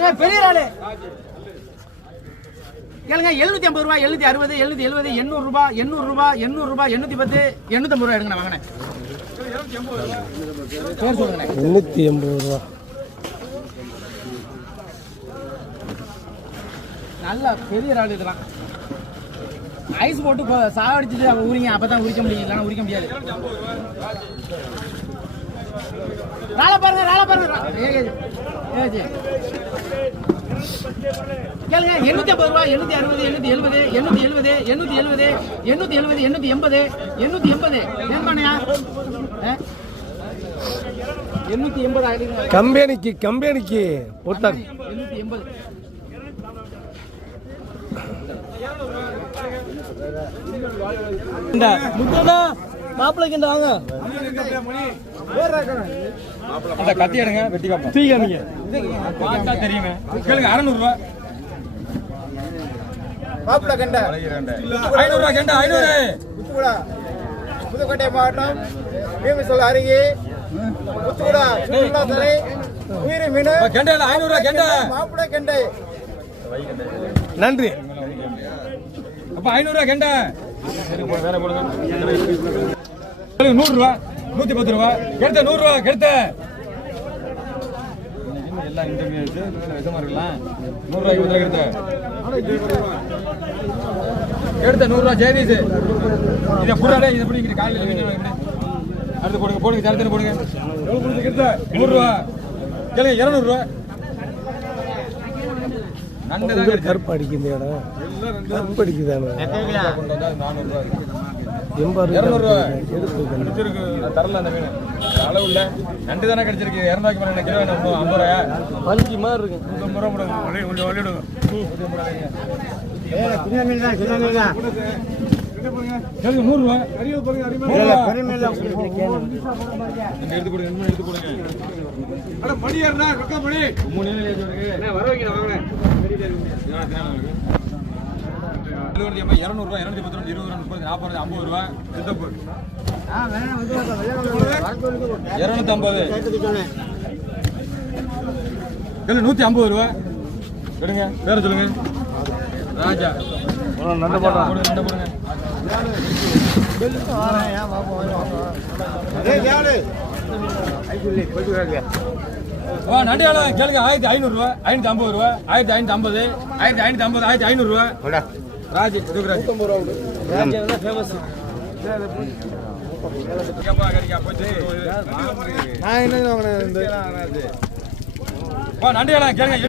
வாங்க பெரிய ஆளு. கேளுங்க எழுநூத்தி ஐம்பது ரூபாய் எழுநூத்தி அறுபது எழுநூத்தி எழுபது எண்ணூறு ரூபாய் எண்ணூறு ரூபாய் எண்ணூறு ரூபாய் எண்ணூத்தி பத்து எண்ணூத்தி ஐம்பது ரூபாய் எடுங்க நான் வாங்கினேன் எண்ணூற்றி எண்பது ரூபா. நல்ல பெரிய ஆள் இதெல்லாம். ஐஸ் போட்டு சாவடிச்சிட்டு அவங்க உரிங்க அப்பதான் உரிக்க முடியும். இல்லைன்னா உரிக்க முடியாது. ராள பாருங்க ராள பாருங்க. கேளுங்க எண்ணூத்தி ஐம்பது ரூபாய் எண்ணூத்தி அறுபது எண்ணூத்தி எழுபது எண்ணூத்தி எழுபது எண்ணூத்தி எழுபது எண்ணூத்தி எழுபது எண்ணூத்தி எண்பது எண்ணூத்தி எண்பது. ஏன்பானையா எண்ணூத்தி எண்பது கம்பெனிக்கு கம்பெனிக்கு போட்டார் எண்ணூத்தி எண்பது. மாப்பிள்ளைக்கு வாங்க. அந்த கத்தி எடுங்க வெட்டி காப்போம் தீ காமிங்க பார்த்தா தெரியுங்க கேளுங்க அறநூறுவா. மாப்பிள்ள கண்ட. ஐநூறுவா கெண்டா ஐநூறு. முத்துக்குடா. புதுக்கோட்டை மாவட்டம் பீமசோல் அருகே. முத்துக்குடா சுற்றுலா தலை உயிரி மீன். கெண்டா இல்ல ஐநூறுவா கெண்டா. மாப்பிள்ளை கெண்டை. நன்றி. அப்ப ஐநூறுவா கெண்டா. நூறுரூவா. நூத்தி பத்து ரூபா. கெடுத்த நூறுரூவா கெடுத்த. எல்லாம் இந்த மீன் இருக்கு, விஷமா இருக்கலாம். நூறுரூவாய்க்கு வந்து கெடுத்த. எடுத்த நூறுரூவா ஜெயதீஸ் இதை புறாடே இதை பிடிக்கிட்டு காலையில் அடுத்து போடுங்க போடுங்க தரத்துல போடுங்க. எவ்வளவு கொடுத்து கெடுத்த? நூறுரூவா கேளுங்க தான் கிடைச்சது. கருப்பு அடிக்குது கருப்பு அடிக்குதானே நானூறுரூவா இருக்கு. எண்பது நான் தரல அந்த மீன். அளவு இல்ல. நண்டு தானே கிடைச்சிருக்கு. இரநூறுவாய்க்கு மேலே கிலோ என்ன ஐம்பது ரூபாயா? பஞ்சு மாதிரி இருக்கு. நூற்றம்பது ரூபா போடுங்க. ஒளி ஒளி ஒளிடுங்க நூறுரூவா எடுத்து கொடுங்க எடுத்து கொடுங்க மணி மணி. மூணு இருக்கு வர இரநூறுவா இரநூத்தி பத்து ரூபா இருபது ரூபா முப்பது நாற்பது ஐம்பது ரூபா சித்தப்பு. இருநூத்தி ஐம்பது இல்லை நூற்றி ஐம்பது ரூபா எடுங்க வேற சொல்லுங்க. ராஜா. நண்டு போடுங்க நண்டு போடுங்க வா கேளுங்க ஆயிரத்தி ஐநூறு ஐநூற்றி ஐம்பது ரூபா ஆயிரத்தி ஐநூற்றி ஐம்பது ஆயிரத்தி ஐநூற்றி ஐம்பது ஆயிரத்தி ஐநூறு ராஜ் தூக்குறாஜ் ஃபேமஸ் கேப்பா, கறிக்கா, போச்சு. நான் என்ன வாங்கினேன்? இந்த வா நண்டியால கேளுங்க.